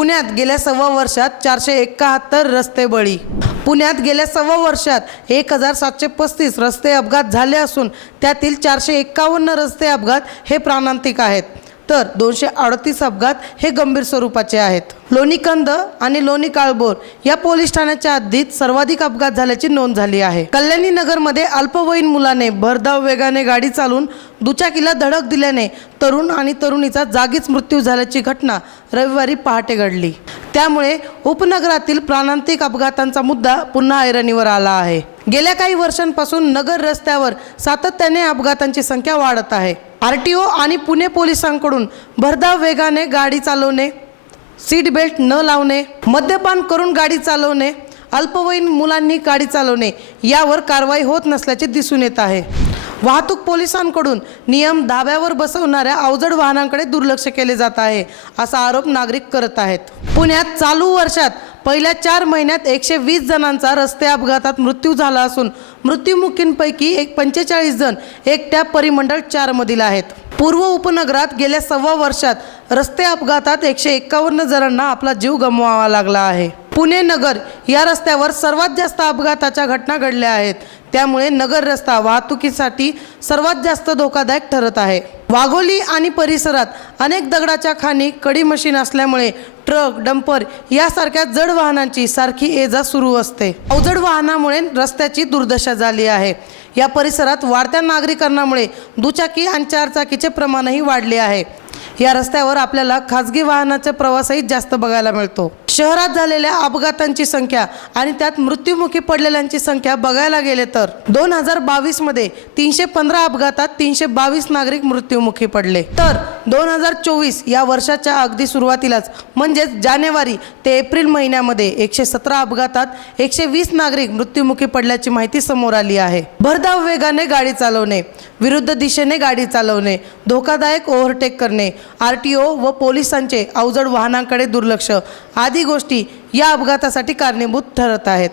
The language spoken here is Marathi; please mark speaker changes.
Speaker 1: पुण्यात गेल्या सव्वा वर्षात चारशे एकाहत्तर रस्ते बळी. पुण्यात गेल्या सव्वा वर्षात एक हजार सातशे पस्तीस रस्ते अपघात झाले असून त्यातील चारशे एक्कावन्न रस्ते अपघात हे प्राणांतिक आहेत. तर दोनशे अडतीस अपघात हे गंभीर स्वरूपाचे आहेत. लोणीकंद आणि लोणी काळबोर या पोलीस ठाण्याच्या हद्दीत सर्वाधिक अपघात झाल्याची नोंद झाली आहे. कल्याणी नगरमध्ये अल्पवयीन मुलाने भरधाव वेगाने गाडी चालवून दुचाकीला धडक दिल्याने तरुण आणि तरुणीचा जागीच मृत्यू झाल्याची घटना रविवारी पहाटे घडली. त्यामुळे उपनगरातील प्राणांतिक अपघातांचा मुद्दा पुन्हा ऐरणीवर आला आहे. गेल्या काही वर्षांपासून नगर रस्त्यावर सातत्याने अपघातांची संख्या वाढत आहे. आर टी ओ आणि पुणे पोलिसांकडून भरधाव वेगाने गाडी चालवणे सीट बेल्ट न लावणे मद्यपान करून गाडी चालवणे अल्पवयीन मुलांनी गाडी चालवणे यावर कारवाई होत नसल्याचे दिसून येत आहे. वाहतूक पोलिसांकडून नियम धाब्यावर बसवणाऱ्या अवजड वाहनांकडे दुर्लक्ष केले जात आहे असा आरोप नागरिक करत आहेत. पुण्यात चालू वर्षात पहिल्या चार महिन्यात एकशे वीस जणांचा रस्ते अपघातात मृत्यू झाला असून मृत्युमुखींपैकी एक पंचेचाळीस जण एकट्या परिमंडळ चारमधील आहेत. पूर्व उपनगरात गेल्या सव्वा वर्षात रस्ते अपघातात एकशे एक्कावन्न जणांना आपला जीव गमवावा लागला आहे. पुणे नगर या रस्त्यावर सर्वात जास्त अपघाताच्या घटना घडल्या आहेत. त्यामुळे नगर रस्ता वाहतुकीसाठी सर्वात जास्त धोकादायक ठरत आहे. वाघोली आणि परिसरात अनेक दगडाच्या खाणी कडी मशीन असल्यामुळे ट्रक डंपर यासारख्या जड वाहनांची सारखी ये जा सुरू असते. अवजड वाहनामुळे रस्त्याची दुर्दशा झाली आहे. या परिसरात वाढत्या नागरीकरणामुळे दुचाकी आणि चारचाकीचे प्रमाणही वाढले आहे. या रस्त्यावर आपल्याला खाजगी वाहनाचा प्रवासही जास्त बघायला मिळतो. शहरात झालेल्या अपघातांची संख्या आणि त्यात मृत्युमुखी पडलेल्यांची संख्या बघायला गेले तर दोन हजार बावीसमध्ये तीनशे पंधरा अपघातात तीनशे बावीस नागरिक मृत्युमुखी पडले. तर दोन हजार चोवीस या वर्षाच्या अगदी सुरुवातीलाच म्हणजेच जानेवारी ते एप्रिल महिन्यामध्ये एकशे सतरा अपघातात एकशे वीस नागरिक मृत्युमुखी पडल्याची माहिती समोर आली आहे. भरधाव वेगाने गाडी चालवणे विरुद्ध दिशेने गाडी चालवणे धोकादायक ओव्हरटेक करणे आर टी ओ व पोलिसांचे अवजड वाहनांकडे दुर्लक्ष. आदी गोष्टी या अपघातासाठी कारणीभूत ठरत आहेत.